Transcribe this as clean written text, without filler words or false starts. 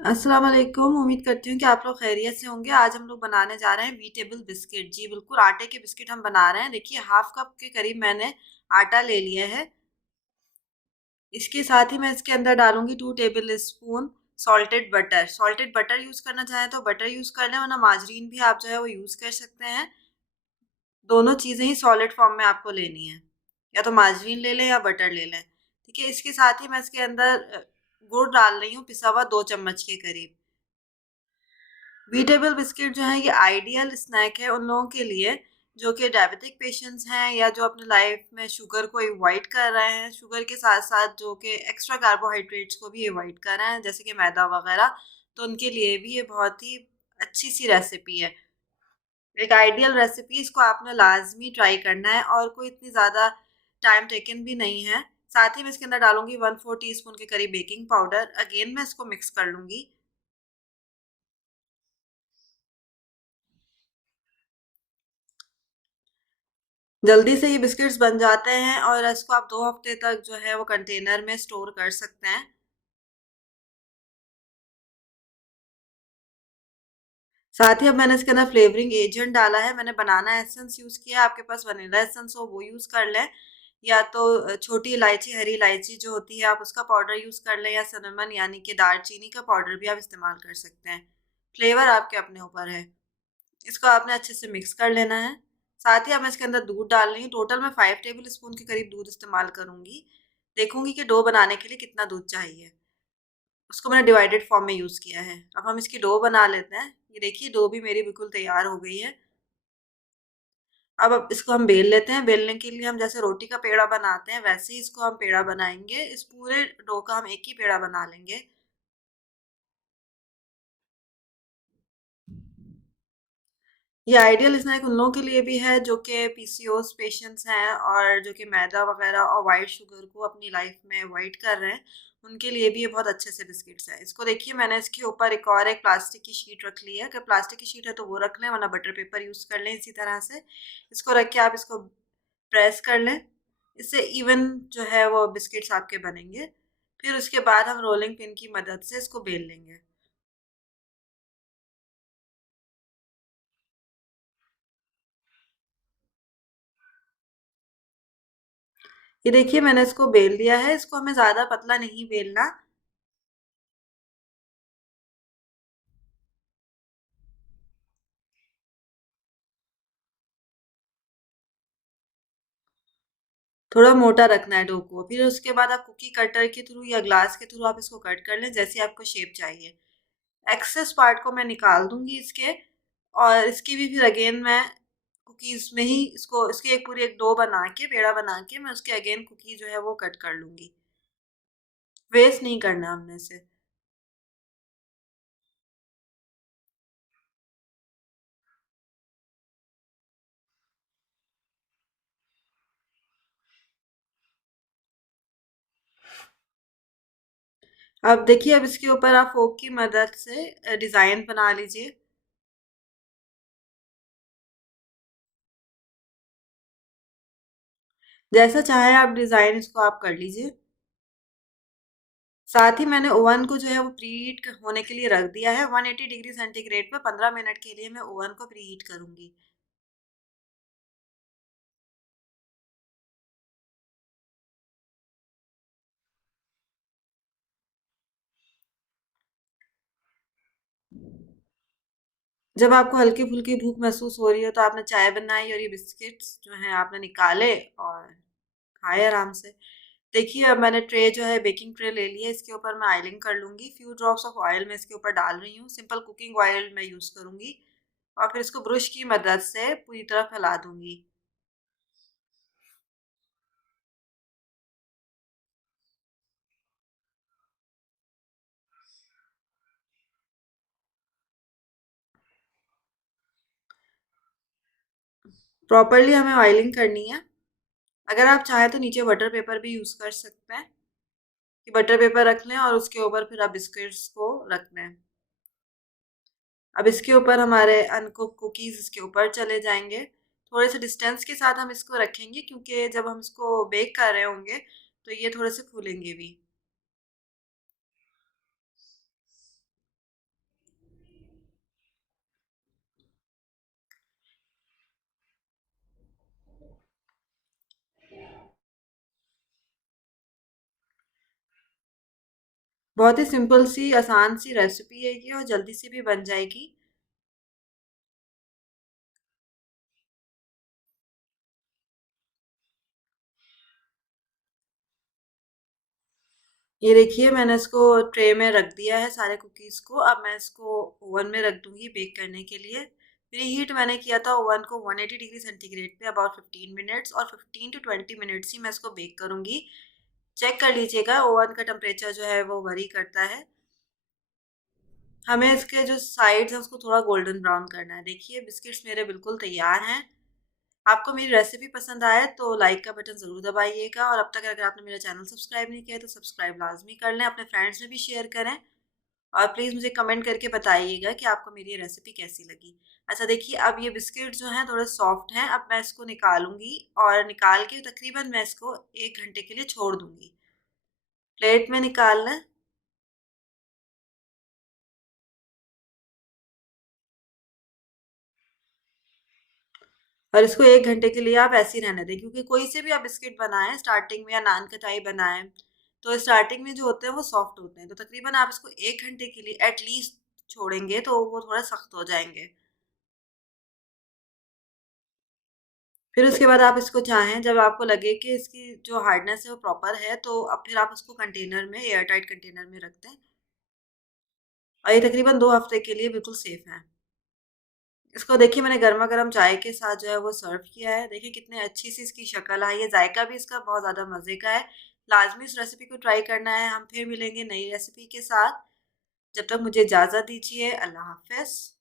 अस्सलाम वालेकुम। उम्मीद करती हूँ कि आप लोग खैरियत से होंगे। आज हम लोग बनाने जा रहे हैं वीटेबल बिस्किट। जी बिल्कुल, आटे के बिस्किट हम बना रहे हैं। देखिए, हाफ कप के करीब मैंने आटा ले लिया है। इसके साथ ही मैं इसके अंदर डालूंगी 2 table spoon salted butter. Salted butter use करना चाहें तो बटर यूज़ कर लें, वरना माजरीन भी आप जो है वो यूज़ कर सकते हैं। दोनों चीज़ें ही सॉलिड फॉर्म में आपको लेनी है, या तो माजरीन ले लें या बटर ले लें। ठीक है, इसके साथ ही मैं इसके अंदर गुड़ डाल रही हूँ, पिसा हुआ 2 चम्मच के करीब। वीटेबल बिस्किट जो है ये आइडियल स्नैक है उन लोगों के लिए जो कि डायबिटिक पेशेंट्स हैं, या जो अपनी लाइफ में शुगर को अवॉइड कर रहे हैं, शुगर के साथ साथ जो कि एक्स्ट्रा कार्बोहाइड्रेट्स को भी अवॉइड कर रहे हैं, जैसे कि मैदा वगैरह। तो उनके लिए भी ये बहुत ही अच्छी सी रेसिपी है, एक आइडियल रेसिपी। इसको आपने लाजमी ट्राई करना है, और कोई इतनी ज़्यादा टाइम टेकन भी नहीं है। साथ ही मैं इसके अंदर डालूंगी 1/4 टीस्पून के करीब बेकिंग पाउडर। अगेन मैं इसको मिक्स कर लूंगी। जल्दी से ये बिस्किट्स बन जाते हैं, और इसको आप 2 हफ्ते तक जो है वो कंटेनर में स्टोर कर सकते हैं। साथ ही अब मैंने इसके अंदर फ्लेवरिंग एजेंट डाला है। मैंने बनाना एसेंस यूज़ किया है। आपके पास वनीला एसेंस हो वो यूज़ कर लें, या तो छोटी इलायची, हरी इलायची जो होती है, आप उसका पाउडर यूज़ कर लें, या सिनेमन यानी कि दालचीनी का पाउडर भी आप इस्तेमाल कर सकते हैं। फ्लेवर आपके अपने ऊपर है। इसको आपने अच्छे से मिक्स कर लेना है। साथ ही अब मैं इसके अंदर दूध डाल रही हूँ। टोटल मैं 5 टेबल स्पून के करीब दूध इस्तेमाल करूँगी। देखूंगी कि डो बनाने के लिए कितना दूध चाहिए। उसको मैंने डिवाइडेड फॉर्म में यूज़ किया है। अब हम इसकी डो बना लेते हैं। ये देखिए, डो भी मेरी बिल्कुल तैयार हो गई है। अब इसको हम बेल लेते हैं। बेलने के लिए हम जैसे रोटी का पेड़ा बनाते हैं, वैसे ही इसको हम पेड़ा बनाएंगे। इस पूरे डो का हम एक ही पेड़ा बना लेंगे। ये आइडियल स्नैक उन लोगों के लिए भी है जो कि पीसीओएस पेशेंट्स हैं, और जो कि मैदा वगैरह और वाइट शुगर को अपनी लाइफ में अवॉइड कर रहे हैं। उनके लिए भी ये बहुत अच्छे से बिस्किट्स हैं। इसको देखिए, मैंने इसके ऊपर एक और एक प्लास्टिक की शीट रख ली है। अगर प्लास्टिक की शीट है तो वो रख लें, वरना बटर पेपर यूज़ कर लें। इसी तरह से इसको रख के आप इसको प्रेस कर लें। इससे इवन जो है वो बिस्किट्स आपके बनेंगे। फिर उसके बाद हम रोलिंग पिन की मदद से इसको बेल लेंगे। ये देखिए, मैंने इसको बेल लिया है। इसको हमें ज़्यादा पतला नहीं बेलना। थोड़ा मोटा रखना है डो को। फिर उसके बाद आप कुकी कटर के थ्रू या ग्लास के थ्रू आप इसको कट कर लें, जैसी आपको शेप चाहिए। एक्सेस पार्ट को मैं निकाल दूंगी इसके, और इसकी भी फिर अगेन मैं कुकीज़ में ही इसको, इसकी एक पूरी एक डो बना के, पेड़ा बना के, मैं उसके अगेन कुकी जो है वो कट कर लूंगी। वेस्ट नहीं करना हमने इसे। अब देखिए, अब इसके ऊपर आप फोक की मदद से डिज़ाइन बना लीजिए। जैसा चाहे आप डिज़ाइन इसको आप कर लीजिए। साथ ही मैंने ओवन को जो है वो प्रीहीट होने के लिए रख दिया है। 180 डिग्री सेंटीग्रेड पर 15 मिनट के लिए मैं ओवन को प्रीहीट करूंगी। जब आपको हल्की फुल्की भूख महसूस हो रही हो, तो आपने चाय बनाई और ये बिस्किट्स जो हैं आपने निकाले और खाए आराम से। देखिए, अब मैंने ट्रे जो है बेकिंग ट्रे ले लिया है। इसके ऊपर मैं ऑयलिंग कर लूंगी। फ्यू ड्रॉप्स ऑफ ऑयल मैं इसके ऊपर डाल रही हूँ। सिंपल कुकिंग ऑयल मैं यूज़ करूंगी, और फिर इसको ब्रश की मदद से पूरी तरह फैला दूंगी। प्रॉपरली हमें ऑयलिंग करनी है। अगर आप चाहें तो नीचे बटर पेपर भी यूज़ कर सकते हैं, कि बटर पेपर रख लें और उसके ऊपर फिर आप बिस्किट्स को रख लें। अब इसके ऊपर हमारे अनकुक कुकीज़ इसके ऊपर चले जाएंगे। थोड़े से डिस्टेंस के साथ हम इसको रखेंगे, क्योंकि जब हम इसको बेक कर रहे होंगे तो ये थोड़े से फूलेंगे भी। बहुत ही सिंपल सी आसान सी रेसिपी है ये और जल्दी से भी बन जाएगी। ये देखिए मैंने इसको ट्रे में रख दिया है सारे कुकीज़ को। अब मैं इसको ओवन में रख दूंगी बेक करने के लिए। प्री हीट मैंने किया था ओवन को 180 डिग्री सेंटीग्रेड पे अबाउट 15 मिनट्स, और 15 to 20 मिनट्स ही मैं इसको बेक करूंगी। चेक कर लीजिएगा ओवन का टेम्परेचर जो है वो वरी करता है। हमें इसके जो साइड्स हैं उसको थोड़ा गोल्डन ब्राउन करना है। देखिए बिस्किट्स मेरे बिल्कुल तैयार हैं। आपको मेरी रेसिपी पसंद आए तो लाइक का बटन ज़रूर दबाइएगा, और अब तक अगर आपने मेरा चैनल सब्सक्राइब नहीं किया है तो सब्सक्राइब लाजमी कर लें, अपने फ्रेंड्स में भी शेयर करें। और प्लीज़ मुझे कमेंट करके बताइएगा कि आपको मेरी ये रेसिपी कैसी लगी। अच्छा देखिए अब ये बिस्किट जो हैं थोड़े सॉफ्ट हैं। अब मैं इसको निकालूंगी और निकाल के तकरीबन मैं इसको 1 घंटे के लिए छोड़ दूंगी। प्लेट में निकाल लें। और इसको 1 घंटे के लिए आप ऐसे ही रहने दें, क्योंकि कोई से भी आप बिस्किट बनाएं स्टार्टिंग में या नान कटाई बनाएं तो स्टार्टिंग में जो होते हैं वो सॉफ्ट होते हैं, तो तकरीबन आप इसको 1 घंटे के लिए एटलीस्ट छोड़ेंगे तो वो थोड़ा सख्त हो जाएंगे। फिर उसके बाद आप इसको चाहें, जब आपको लगे कि इसकी जो हार्डनेस है वो प्रॉपर है, तो अब फिर आप उसको कंटेनर में, एयर टाइट कंटेनर में रख दें। और ये तकरीबन 2 हफ्ते के लिए बिल्कुल सेफ है। इसको देखिए मैंने गर्मा गर्म चाय के साथ जो है वो सर्व किया है। देखिए कितने अच्छी सी इसकी शक्ल आई है, जायका भी इसका बहुत ज़्यादा मज़े का है। लाजमी इस रेसिपी को ट्राई करना है। हम फिर मिलेंगे नई रेसिपी के साथ। जब तक मुझे इजाज़त दीजिए। अल्लाह हाफ़िज़।